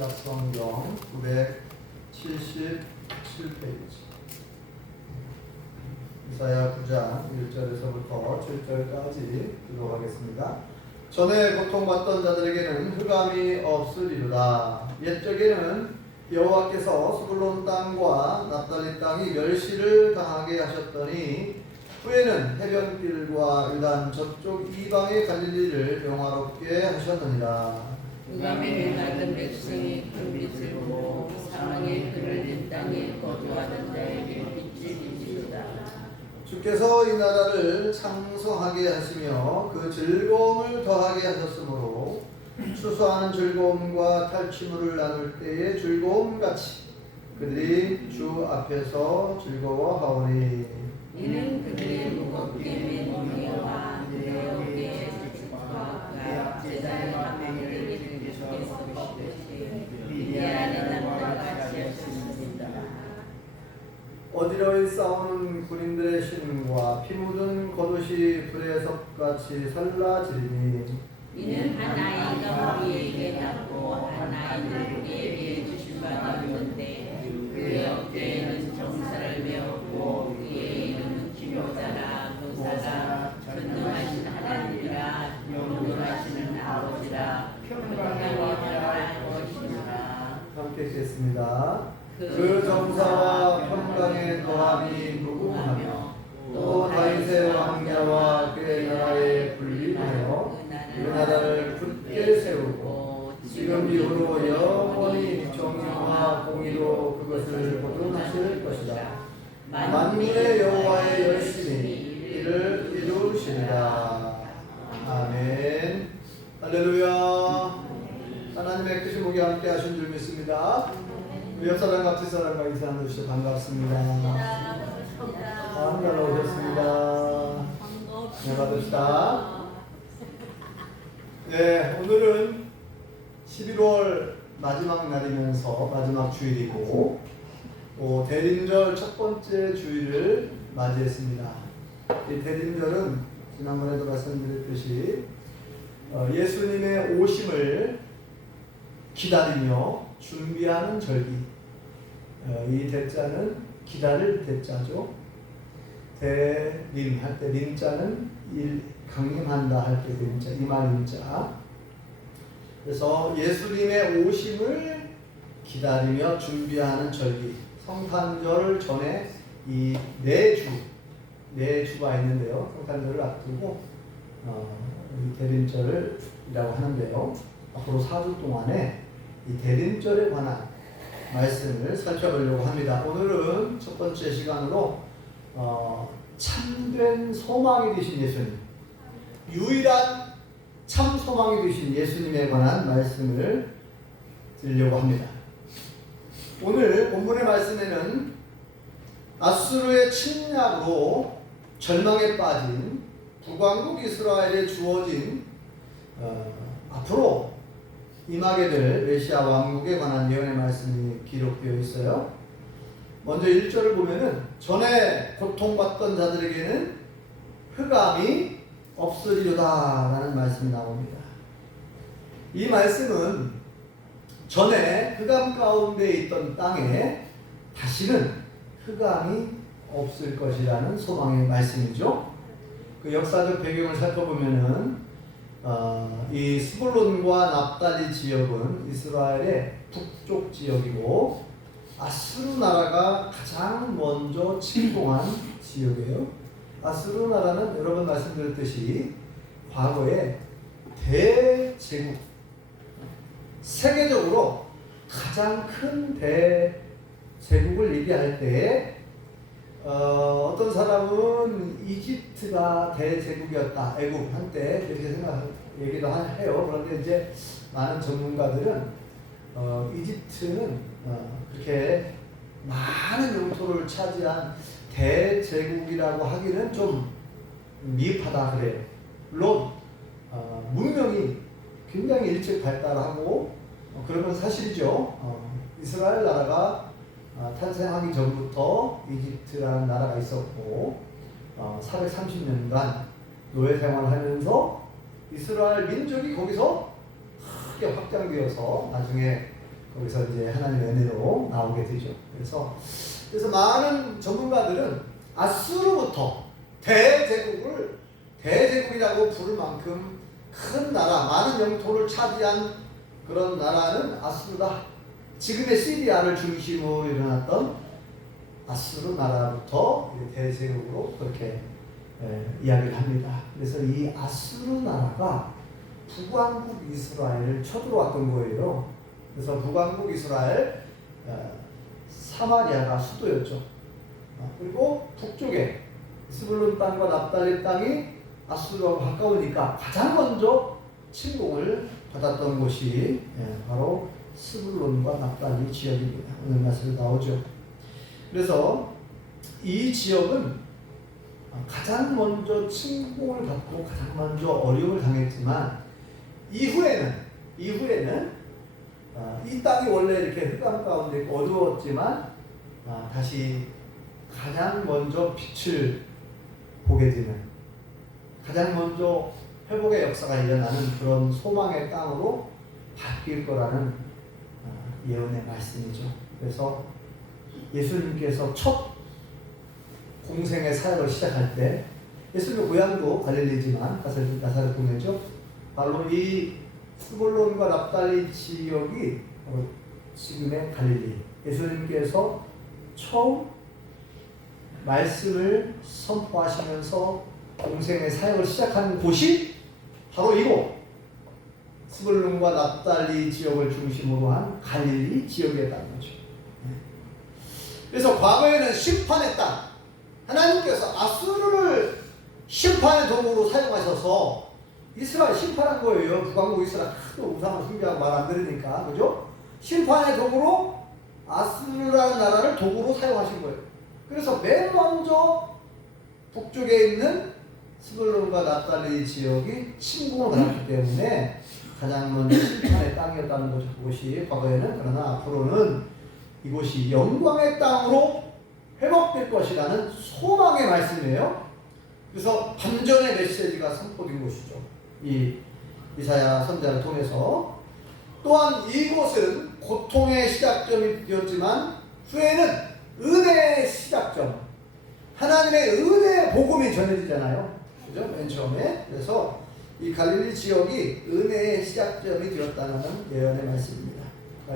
약성경 977페이지 이사야 9장 1절에서부터 7절까지 기록하겠습니다. 전에 고통받던 자들에게는 흑암이 없으리로다. 옛적에는 여호와께서 스불론 땅과 납달리 땅이 멸시를 당하게 하셨더니 후에는 해변길과 유단 저쪽 이방의 갈릴리를 영화롭게 하셨느니라. 흑암에 행하던 백성이 큰 빛을 보고 사망의 그늘 진 땅에 거주하던 자에게 빛이 비치도다. 주께서 이 나라를 창성하게 하시며 그 즐거움을 더하게 하셨으므로 수수한 즐거움과 탈취물을 나눌 때의 즐거움같이 그들이 주 앞에서 즐거워하오니 이는 그들의 무겁게 맨 어깨와 그들의 어깨에 수축과 가압 제자의 방해를 주께서 보시듯이 미디안의 남자와 같이 하셨습니다. 어디로이 싸우는 군인들의 신과 피 묻은 겉옷이 불의 섭같이 살라지리니 이는 한 아이가 우리에게 낳고 한 아이는 우리에게 주신 바가 있는데 그의 어깨에는 정사를 메었고 그의 이름은 기묘자라 교사라 전능하신 하나님이라 영원하시는 아버지라 평강의 왕이라 것이니라. 함께 읽겠습니다. 그 정사와 평강의 더함이 무궁하며 또 다윗의 왕자와 그의 나라에 분리하여 그 나라를 굳게 세우고 지금 이후로 영원히 정의와 공의로 그것을 보존하실 것이다. 만민의 여호와의 열심히 이를 이루시리라. 아멘. 할렐루야. 하나님의 크신 목이 함께 하신 줄 믿습니다. 우리 옆사람 같은 사람과 인사하는 주셔서 반갑습니다. 잘 오셨습니다. 네, 받읍시다. 네, 오늘은 11월 마지막 날이면서 마지막 주일이고 대림절 첫 번째 주일을 맞이했습니다. 이 대림절은 지난번에도 말씀드렸듯이 예수님의 오심을 기다리며 준비하는 절기. 이 대자는 기다릴 대자죠. 대림 할 때 림자는 강림한다 할 때 림자, 이말림자. 그래서 예수님의 오심을 기다리며 준비하는 절기. 성탄절 전에 이 네 주가 있는데요. 성탄절을 앞두고 이 대림절이라고 하는데요. 앞으로 4주 동안에 이 대림절에 관한 말씀을 살펴보려고 합니다. 오늘은 첫 번째 시간으로 참된 소망이 되신 예수님, 유일한 참 소망이 되신 예수님에 관한 말씀을 드리려고 합니다. 오늘 본문의 말씀에는 아수르의 침략으로 절망에 빠진 북왕국 이스라엘에 주어진 앞으로 임하게 될 메시아 왕국에 관한 예언의 말씀이 기록되어 있어요. 먼저 1절을 보면은 전에 고통받던 자들에게는 흑암이 없으리로다 라는 말씀이 나옵니다. 이 말씀은 전에 흑암 가운데 있던 땅에 다시는 흑암이 없을 것이라는 소망의 말씀이죠. 그 역사적 배경을 살펴보면은 이 스불론과 납달리 지역은 이스라엘의 북쪽 지역이고 아수르 나라가 가장 먼저 침공한 지역이에요. 아수르 나라는 여러 번 말씀드렸듯이 과거에 대제국, 세계적으로 가장 큰 대제국을 얘기할 때 어떤 사람은 이집트가 대제국이었다, 애국 한때 이렇게 얘기도 해요. 그런데 이제 많은 전문가들은 이집트는 그렇게 많은 영토를 차지한 대제국이라고 하기는 좀 미흡하다 그래요. 물론 문명이 굉장히 일찍 발달하고 그러면 사실이죠. 이스라엘 나라가 탄생하기 전부터 이집트라는 나라가 있었고 430년간 노예 생활하면서 이스라엘 민족이 거기서 크게 확장되어서 나중에 거기서 이제 하나님의 은혜로 나오게 되죠. 그래서 많은 전문가들은 아수르부터 대제국이라고 부를 만큼 큰 나라, 많은 영토를 차지한 그런 나라는 아수르다. 지금의 시리아를 중심으로 일어났던 아수르 나라부터 대제국으로 그렇게 이야기를 합니다. 그래서 이 아수르 나라가 북왕국 이스라엘을 쳐들어왔던 거예요. 그래서 북왕국 이스라엘 사마리아가 수도였죠. 그리고 북쪽에 스불론 땅과 납달리 땅이 아수르하고 가까우니까 가장 먼저 침공을 받았던 곳이 바로 스불론과 납달리 지역입니다. 오늘 말씀에 나오죠. 그래서 이 지역은 가장 먼저 침공을 받고 가장 먼저 어려움을 당했지만 이후에는 이 땅이 원래 이렇게 흑암 가운데 어두웠지만 다시 가장 먼저 빛을 보게 되는, 가장 먼저 회복의 역사가 일어나는 그런 소망의 땅으로 바뀔 거라는 예언의 말씀이죠. 그래서 예수님께서 첫 공생의 사역을 시작할 때 예수님의 고향도 갈릴리지만 나사렛 동네죠. 바로 이 스불론과 납달리 지역이 바로 지금의 갈릴리. 예수님께서 처음 말씀을 선포하시면서 공생의 사역을 시작한 곳이 바로 이곳 스불론과 납달리 지역을 중심으로 한 갈릴리 지역이었다는 거죠. 그래서 과거에는 심판의 땅, 하나님께서 아수르를 심판의 도구로 사용하셔서 이스라엘 심판한 거예요. 북왕국 이스라엘 하도 우상을 숭배하고 말 안 들으니까, 그죠? 심판의 도구로 아수르라는 나라를 도구로 사용하신 거예요. 그래서 맨 먼저 북쪽에 있는 스불론과 납달리 지역이 침공을 받았기 때문에 가장 먼저 심판의 땅이었다는 거죠. 그것이 과거에는. 그러나 앞으로는 이곳이 영광의 땅으로 회복될 것이라는 소망의 말씀이에요. 그래서 반전의 메시지가 선포된 곳이죠. 이 이사야 선지자를 통해서. 또한 이곳은 고통의 시작점이 되었지만 후에는 은혜의 시작점, 하나님의 은혜의 복음이 전해지잖아요. 그죠? 맨 처음에. 그래서 이 갈릴리 지역이 은혜의 시작점이 되었다는 예언의 말씀입니다.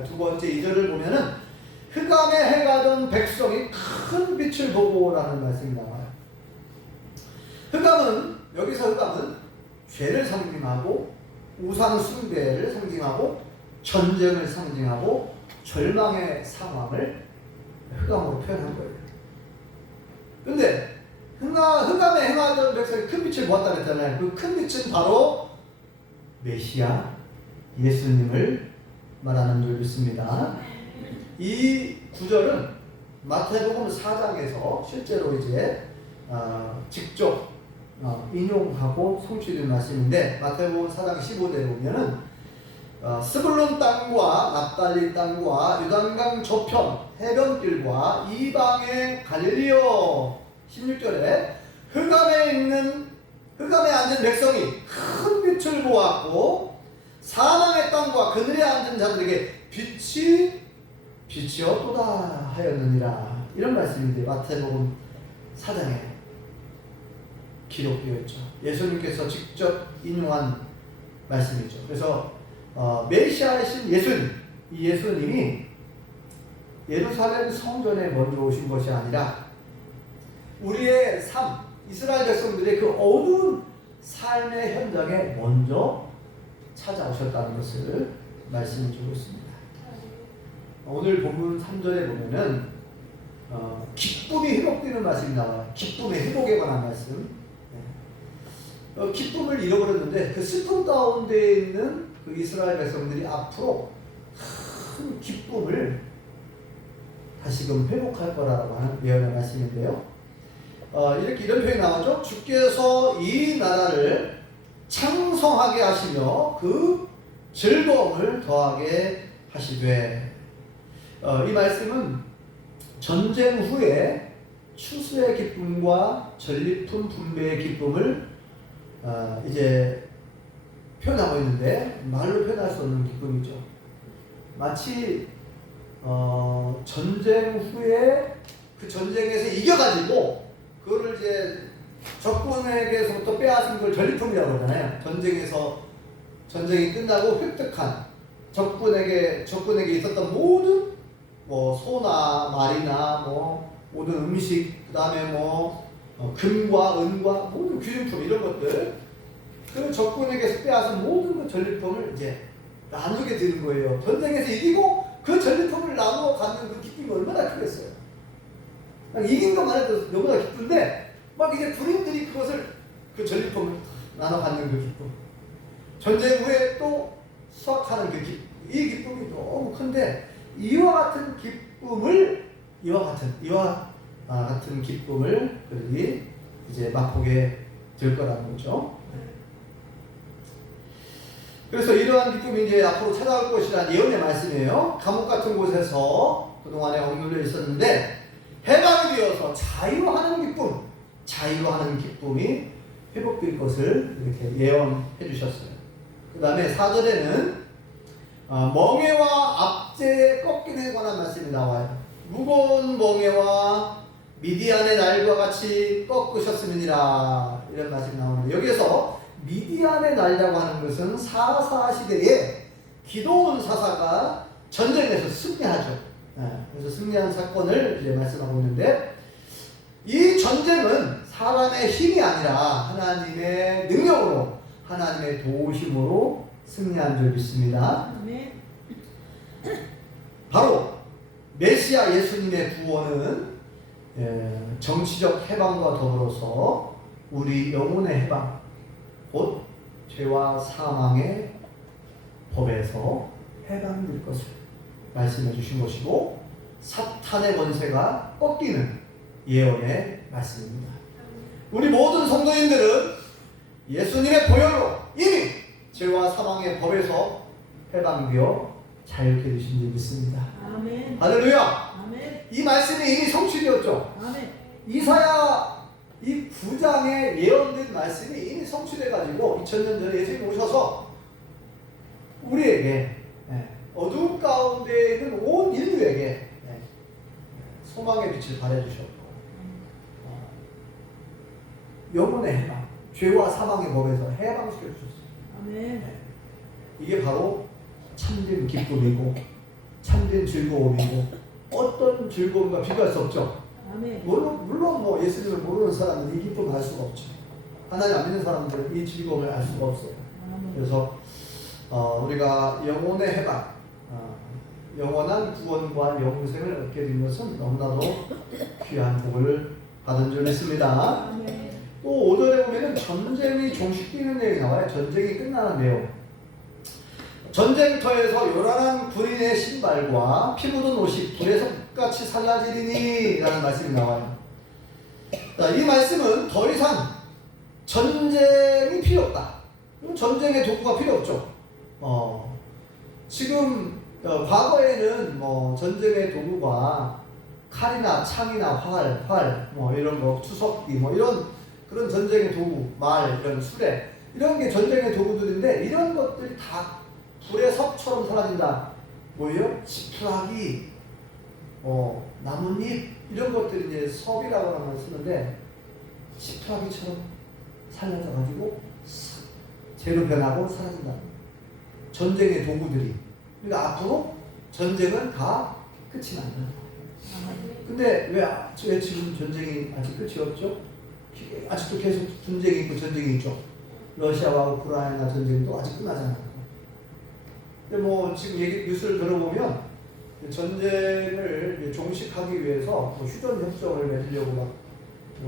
두 번째 2절을 보면은 흑암에 행하던 백성이 큰 빛을 보고라는 말씀이 나와요. 여기서 흑암은 죄를 상징하고 우상 숭배를 상징하고 전쟁을 상징하고 절망의 상황을 흑암으로 표현한 거예요. 근데 흑암에 행하던 백성이 큰 빛을 보았다 그랬잖아요. 그 큰 빛은 바로 메시아 예수님을 말하는 줄 믿습니다. 이 구절은 마태복음 4장에서 실제로 이제 직접 인용하고 성취된 말씀인데, 마태복음 4장 15절에 보면은 스불론 땅과 납달리 땅과 유단강 저편 해변길과 이방의 갈릴리여. 16절에 흑암에 앉은 백성이 큰 빛을 보았고 사망의 땅과 그늘에 앉은 자들에게 빛이 없도다 하였느니라. 이런 말씀인데 마태복음 4장에 기록되어 있죠. 예수님께서 직접 인용한 말씀이죠. 그래서 메시아이신 예수님, 이 예수님이 예루살렘 성전에 먼저 오신 것이 아니라 우리의 삶, 이스라엘 백성들의 그 어두운 삶의 현장에 먼저 찾아오셨다는 것을 말씀해 주고 있습니다. 오늘 본문 3절에 보면은 기쁨이 회복되는 말씀이 나와요. 기쁨의 회복에 관한 말씀. 기쁨을 잃어버렸는데 그 슬픔 가운데 있는 그 이스라엘 백성들이 앞으로 큰 기쁨을 다시금 회복할 거라고 하는 예언의 말씀인데요. 이런 표현이 나오죠. 주께서 이 나라를 창성하게 하시며 그 즐거움을 더하게 하시되. 이 말씀은 전쟁 후에 추수의 기쁨과 전리품 분배의 기쁨을 이제 표현하고 있는데 말로 표현할 수 없는 기쁨이죠. 마치 전쟁 후에 그 전쟁에서 이겨가지고 그거를 이제 적군에게서부터 빼앗은 걸 전리품이라고 하잖아요. 전쟁이 끝나고 획득한 적군에게 있었던 모든 뭐 소나 말이나 뭐 모든 음식, 그다음에 뭐 금과 은과 모든 귀중품 이런 것들, 그 적군에게서 빼앗은 모든 그 전리품을 이제 나누게 되는 거예요. 전쟁에서 이기고 그 전리품을 나누어 갖는 그 기쁨이 얼마나 크겠어요. 그냥 이긴 것만 해도 너무나 기쁜데 막 이제 군인들이 그 전리품을 나눠 갖는 그 기쁨, 전쟁 후에 또 수확하는 그 기쁨, 이 기쁨이 너무 큰데 이와 같은 기쁨을 그들이 이제 맛보게 될 거라는 거죠. 그래서 이러한 기쁨이 이제 앞으로 찾아올 것이라는 예언의 말씀이에요. 감옥 같은 곳에서 그동안에 억눌려 있었는데 해방이 되어서 자유하는 기쁨이 회복될 것을 이렇게 예언해 주셨어요. 그 다음에 4절에는 멍에와 압제에 꺾임에 관한 말씀이 나와요. 무거운 멍에와 미디안의 날과 같이 꺾으셨음이니라, 이런 말씀이 나오는데, 여기에서 미디안의 날이라고 하는 것은 사사 시대에 기드온 사사가 전쟁에서 승리하죠. 그래서 승리한 사건을 이제 말씀하고 있는데, 이 전쟁은 사람의 힘이 아니라 하나님의 능력으로, 하나님의 도우심으로 승리한 줄 믿습니다. 바로 메시아 예수님의 구원은 정치적 해방과 더불어서 우리 영혼의 해방, 곧 죄와 사망의 법에서 해방될 것을 말씀해 주신 것이고, 사탄의 권세가 꺾이는 예언의 말씀입니다. 우리 모든 성도님들은 예수님의 보혈로 이미 죄와 사망의 법에서 해방되어 자유케 되신 줄 믿습니다. 아멘. 할렐루야. 아멘. 이 말씀이 이미 성취되었죠. 아멘. 이사야 이 9장에 예언된 말씀이 이미 성취돼가지고 2000년 전에 예수님이 오셔서 우리에게, 어두운 가운데 있는 온 인류에게 소망의 빛을 발해주셨고, 영혼의 해방, 죄와 사망의 법에서 해방시켜 주셨어요. 아멘. 이게 바로 참된 기쁨이고 참된 즐거움이고, 어떤 즐거움과 비교할 수 없죠. 아멘. 물론 뭐 예수님을 모르는 사람은 이 기쁨을 알 수가 없죠. 하나님 안 믿는 사람들은 이 즐거움을 알 수가 없어요. 아멘. 그래서 우리가 영혼의 해방, 영원한 구원과 영생을 얻게 된 것은 너무나도 귀한 복을 받은 줄 믿습니다. 아멘. 또 5절에 보면은 전쟁이 종식되는 내용이 나와요. 전쟁이 끝나는 내용. 전쟁터에서 요란한 군인의 신발과 피 묻은 옷이 불에서 끝같이 살라지리니 라는 말씀이 나와요. 자, 이 말씀은 더 이상 전쟁이 필요 없다. 전쟁의 도구가 필요 없죠. 지금 과거에는 뭐 전쟁의 도구가 칼이나 창이나 활 뭐 이런 거, 투석기 뭐 이런 그런 전쟁의 도구, 말, 이런 수레, 이런 게 전쟁의 도구들인데, 이런 것들이 다 불의 섭처럼 사라진다. 뭐예요? 지푸라기, 나뭇잎, 이런 것들이 이제 섭이라고 하는 걸 쓰는데, 지푸라기처럼 살려져가지고 재로 변하고 사라진다. 전쟁의 도구들이. 그러니까 앞으로 전쟁은 다 끝이 난다. 근데 왜 지금 전쟁이 아직 끝이 없죠? 아직도 계속 분쟁이 있고 전쟁이 있죠. 러시아와 우크라이나 전쟁도 아직 끝나지 않았고. 근데 뭐 지금 뉴스를 들어보면 전쟁을 종식하기 위해서 뭐 휴전 협정을 맺으려고 막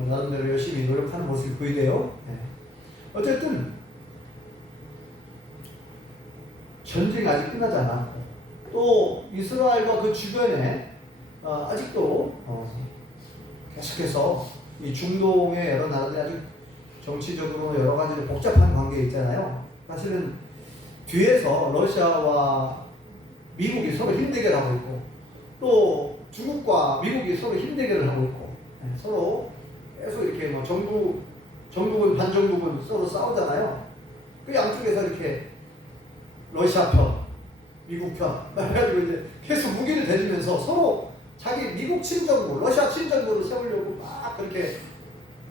나름대로 열심히 노력하는 모습이 보이대요. 어쨌든 전쟁이 아직 끝나지 않았고, 또 이스라엘과 그 주변에 아직도 계속해서 이 중동의 여러 나라들이 아주 정치적으로 여러 가지 복잡한 관계에 있잖아요. 사실은 뒤에서 러시아와 미국이 서로 힘대결을 하고 있고, 또 중국과 미국이 서로 힘대결을 하고 있고, 서로 계속 이렇게 뭐 정부군 반정부군 서로 싸우잖아요. 그 양쪽에서 이렇게 러시아 편, 미국 편. 그래가지고 이제 계속 무기를 대주면서 서로 자기 미국 침정부, 러시아 침정부를 세우려고 막 그렇게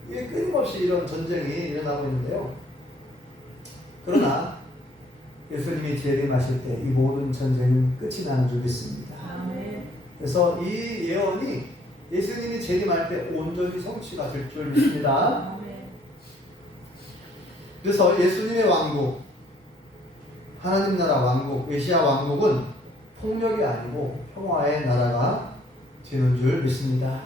끊임없이 이런 전쟁이 일어나고 있는데요. 그러나 예수님이 재림하실 때 이 모든 전쟁은 끝이 나는 줄 믿습니다. 그래서 이 예언이 예수님이 재림할 때 온전히 성취가 될 줄 믿습니다. 그래서 예수님의 왕국, 하나님 나라 왕국, 메시아 왕국은 폭력이 아니고 평화의 나라가 되는 줄 믿습니다.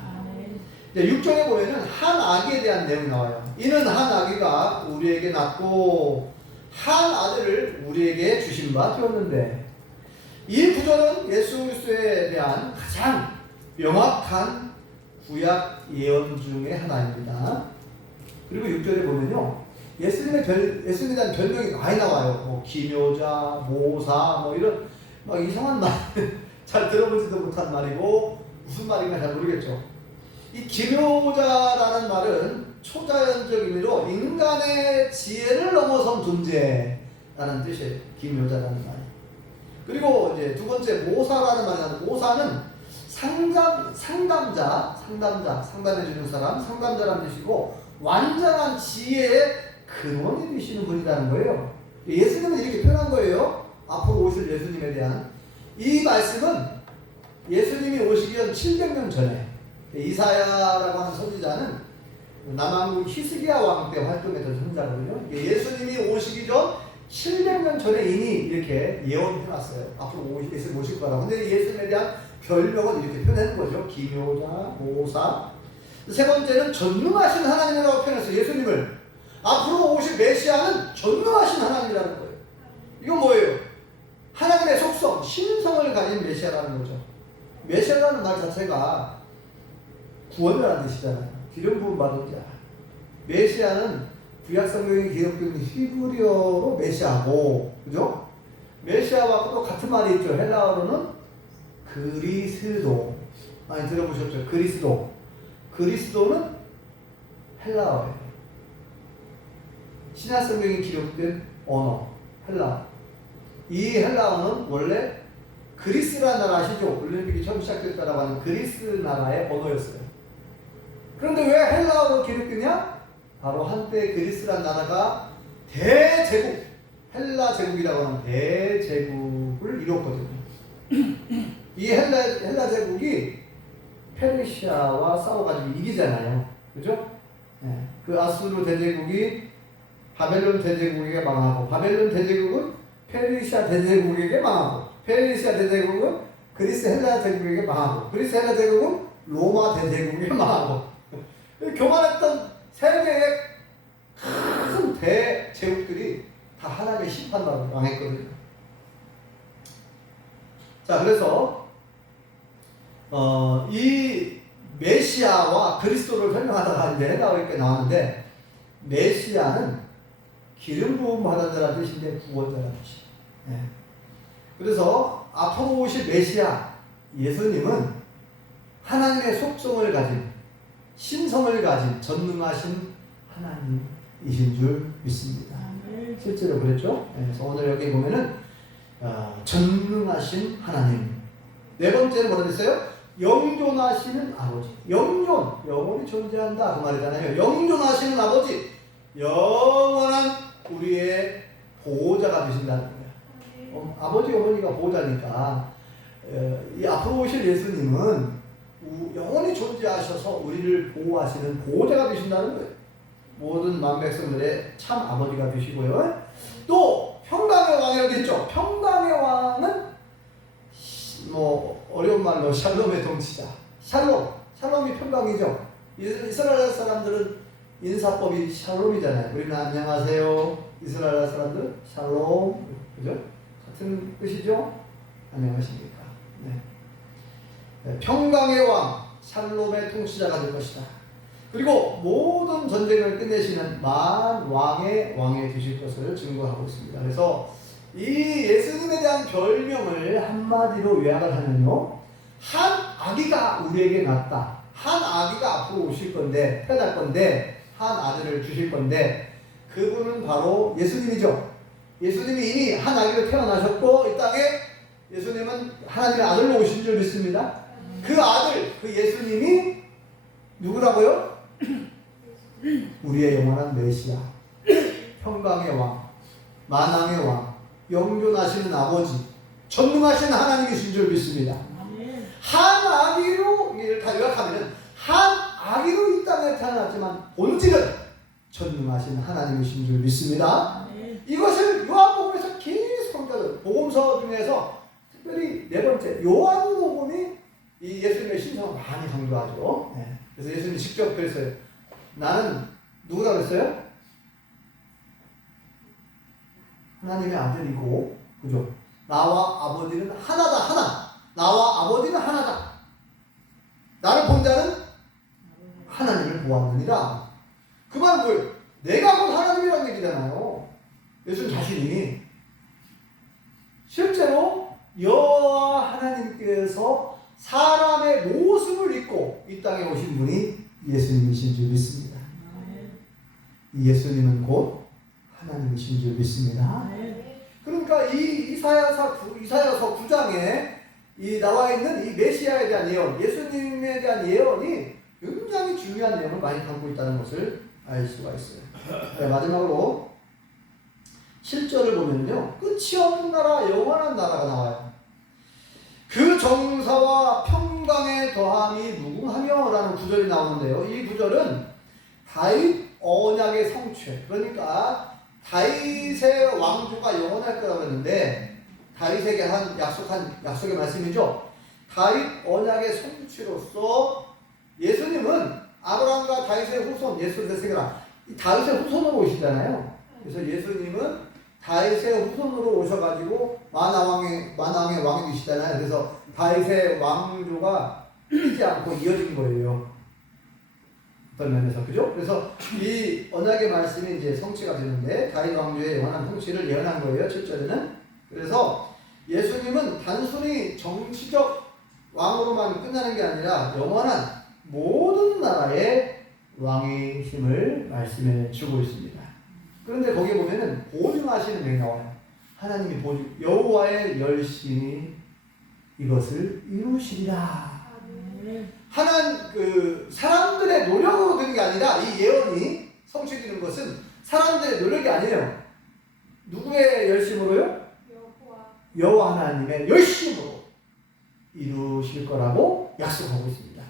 6절에 보면은 한 아기에 대한 내용이 나와요. 이는 한 아기가 우리에게 낳고 한 아들을 우리에게 주신 바 되었는데, 이 구절은 예수 그리스도에 대한 가장 명확한 구약 예언 중에 하나입니다. 그리고 6절에 보면요, 예수님에 대한 별명이 많이 나와요. 뭐 기묘자, 모사, 뭐 이런 막 이상한 말 잘 들어보지도 못한 말이고 무슨 말인가 잘 모르겠죠. 이 기묘자라는 말은 초자연적 의미로 인간의 지혜를 넘어선 존재라는 뜻이에요. 기묘자라는 말이. 그리고 이제 두 번째 모사라는 말이, 모사는 상담자, 상담해주는 사람, 상담자라는 뜻이고 완전한 지혜의 근원이 되시는 분이라는 거예요. 예수님은 이렇게 표현한 거예요. 앞으로 오실 예수님에 대한. 이 말씀은 예수님이 오시기 전 700년 전에 이사야라고 하는 선지자는 남왕국 히스기야 왕 때 활동했던 선지자거든요. 예수님이 오시기 전 700년 전에 이미 이렇게 예언해놨어요. 앞으로 예수님 오실 거라고. 근데 예수님에 대한 별명은 이렇게 표현하는 거죠. 기묘자, 모사. 세 번째는 전능하신 하나님이라고 표현했어요. 예수님을. 앞으로 오실 메시아는 전능하신 하나님이라는 거예요. 이건 뭐예요? 하나님의 속성, 신성을 가진 메시아라는 거죠. 메시아라는 말 자체가 구원을 하는 뜻이잖아요. 기름 부음 받은 자. 메시아는 구약 성경에 기록된 히브리어로 메시아고, 그죠? 메시아와 또 같은 말이 있죠. 헬라어로는 그리스도. 많이 들어보셨죠? 그리스도. 그리스도는 헬라어예요. 신약 성경에 기록된 언어, 헬라어. 이 헬라어는 원래 그리스라는 나라 아시죠? 올림픽이 처음 시작됐다라고 하는 그리스 나라의 언어였어요. 그런데 왜 헬라어로 기록되냐? 바로 한때 그리스라는 나라가 대제국, 헬라 제국이라고 하는 대제국을 이뤘거든요. 이 헬라 제국이 페르시아와 싸워가지고 이기잖아요. 그죠? 네. 그 아수르 대제국이 바벨론 대제국에게 망하고, 바벨론 대제국은 페르시아 대제국에게 망하고, 페르시아 대제국은 그리스 헬라 제국에게 망하고, 그리스 헬라 제국은 로마 대제국에게 망하고, 교만했던 세 개의 큰 대제국들이 다 하나님의 심판으로 망했거든요. 자, 그래서 이 메시아와 그리스도를 설명하다가 이제 이렇게 나왔는데, 메시아는 기름 부음 받은 자라는 뜻인데 구원자라는 뜻이에요. 네. 그래서 앞으로 오실 메시아 예수님은 하나님의 속성을 가진, 신성을 가진 전능하신 하나님이신 줄 믿습니다. 실제로 그랬죠. 네. 그래서 오늘 여기 보면은 전능하신 하나님. 네 번째는 뭐라 그랬어요? 영존하시는 아버지. 영존, 영원히 존재한다 그 말이잖아요. 영존하시는 아버지, 영원한 우리의 보호자가 되신다는 거예요. 아버지 어머니가 보호자니까 이 앞으로 오실 예수님은 영원히 존재하셔서 우리를 보호하시는 보호자가 되신다는 거예요. 모든 만백성들의 참 아버지가 되시고요. 또 평강의 왕이라고 했죠. 평강의 왕은 뭐 어려운 말로 샬롬의 통치자. 샬롬이 평강이죠. 이스라엘 사람들은 인사법이 샬롬이잖아요. 우리는 안녕하세요. 이스라엘 사람들은 샬롬, 그죠? 같은 뜻이죠. 안녕하십니까. 네. 평강의 왕, 샬롬의 통치자가 될 것이다. 그리고 모든 전쟁을 끝내시는 만왕의 왕이 되실 것을 증거하고 있습니다. 그래서 이 예수님에 대한 별명을 한마디로 요약을 하면요, 한 아기가 우리에게 낳았다. 한 아기가 앞으로 오실 건데, 태어날 건데, 한 아들을 주실 건데, 그분은 바로 예수님이죠. 예수님이 이미 한 아기로 태어나셨고 이 땅에 예수님은 하나님의 아들로 오신 줄 믿습니다. 그 아들, 그 예수님이 누구라고요? 우리의 영원한 메시아, 평강의 왕, 만왕의 왕, 영존하시는 아버지, 전능하신 하나님이신 줄 믿습니다. 한 아기로, 이를 다 요약하면 한 아기로 이 땅에 태어났지만 본질은 전능하신 하나님이신 줄 믿습니다. 이것을 요한복음에서 계속 강조하죠. 복음서 중에서 특별히 네 번째 요한복음이 이 예수님의 신성을 많이 강조하죠. 네. 그래서 예수님이 직접 그랬어요. 나는 누구라 그랬어요? 하나님의 아들이고, 그죠? 나와 아버지는 하나다, 하나. 나와 아버지는 하나다. 나를 본 자는 하나님을 보았느니라. 그 말은 뭐예요? 내가 본 하나님이라는 얘기잖아요. 예수님 자신이 실제로 여호와 하나님께서 사람의 모습을 입고 이 땅에 오신 분이 예수님이신 줄 믿습니다. 이 예수님은 곧 하나님이신 줄 믿습니다. 그러니까 이 이사야서 9장에 이 나와 있는 이 메시아에 대한 예언, 예수님에 대한 예언이 굉장히 중요한 내용을 많이 담고 있다는 것을 알 수가 있어요. 네, 마지막으로 7절을 보면요, 끝이 없는 나라, 영원한 나라가 나와요. 그 정사와 평강의 더함이 무궁하며 라는 구절이 나오는데요. 이 구절은 다윗 언약의 성취, 그러니까 다윗의 왕조가 영원할 거라고 했는데 다윗에게 한 약속의 말씀이죠. 다윗 언약의 성취로서 예수님은 아브라함과 다윗의 후손, 예수의 세계라 다윗의 후손으로 오시잖아요. 그래서 예수님은 다윗의 후손으로 오셔가지고 만왕의 왕이 되시잖아요. 그래서 다윗의 왕조가 끊이지 않고 이어진 거예요. 어떤 면에서, 그죠? 그래서 이 언약의 말씀이 이제 성취가 되는데 다윗 왕조의 영원한 성취를 예언한 거예요. 7절에는. 그래서 예수님은 단순히 정치적 왕으로만 끝나는 게 아니라 영원한 모든 나라의 왕이심을 말씀해 주고 있습니다. 그런데 거기에 보면은 보증하시는 명이 나와요. 하나님이 보증, 여호와의 열심히 이것을 이루시리라. 사람들의 노력으로 되는 게 아니라 이 예언이 성취되는 것은 사람들의 노력이 아니에요. 누구의 열심으로요? 여호와 하나님의 열심으로 이루실 거라고 약속하고 있습니다.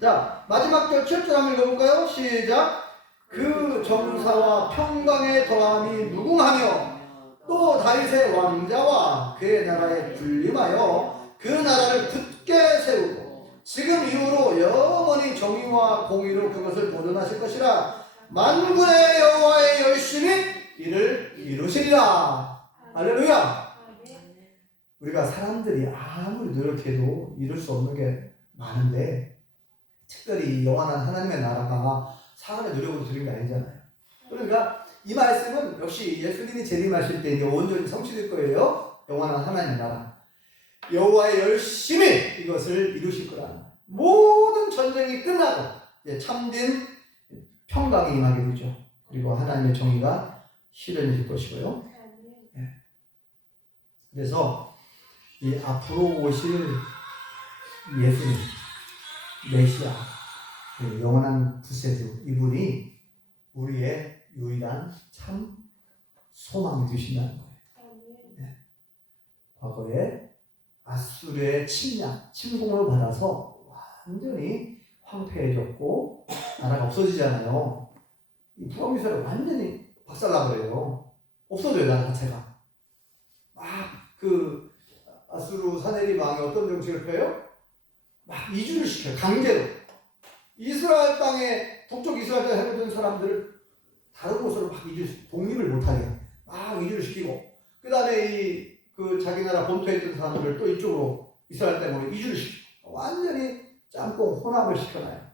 자, 마지막 절 7절 한번 읽어볼까요? 시작. 그 정사와 평강의 더함이 무궁하며 또 다윗의 왕자와 그의 나라에 군림하여 그 나라를 굳게 세우고 지금 이후로 영원히 정의와 공의로 그것을 보존하실 것이라. 만군의 여호와의 열심히 이를 이루시리라. 할렐루야. 우리가 사람들이 아무리 노력해도 이룰 수 없는 게 많은데 특별히 영원한 하나님의 나라가 사람의 노력으로 드린 게 아니잖아요. 그러니까 이 말씀은 역시 예수님이 재림하실 때 이제 온전히 성취될 거예요. 영원한 하나님의 나라. 여호와의 열심히 이것을 이루실 거라는 거예요. 모든 전쟁이 끝나고 이제 참된 평강이 임하게 되죠. 그리고 하나님의 정의가 실현이 될 것이고요. 네. 그래서 이 앞으로 오실 예수님, 메시아, 영원한 구세주, 이분이 우리의 유일한 참 소망이 되신다는 거예요. 네. 과거에 아수르의 침공을 받아서 완전히 황폐해졌고 나라가 없어지잖아요. 이 북왕미사를 완전히 박살나버려요. 없어져요, 나라 자체가. 막 아수르 사네립 왕이 어떤 정책을 펴요? 막 이주를 시켜요, 강제로. 이스라엘 땅에, 북쪽 이스라엘 땅에 살고 있는 사람들을 다른 곳으로 막 독립을 못하게 막 이주를 시키고, 그 다음에 자기 나라 본토에 있던 사람들을 또 이쪽으로 이스라엘 땅으로 이주를 시키고, 완전히 짬뽕 혼합을 시켜놔요.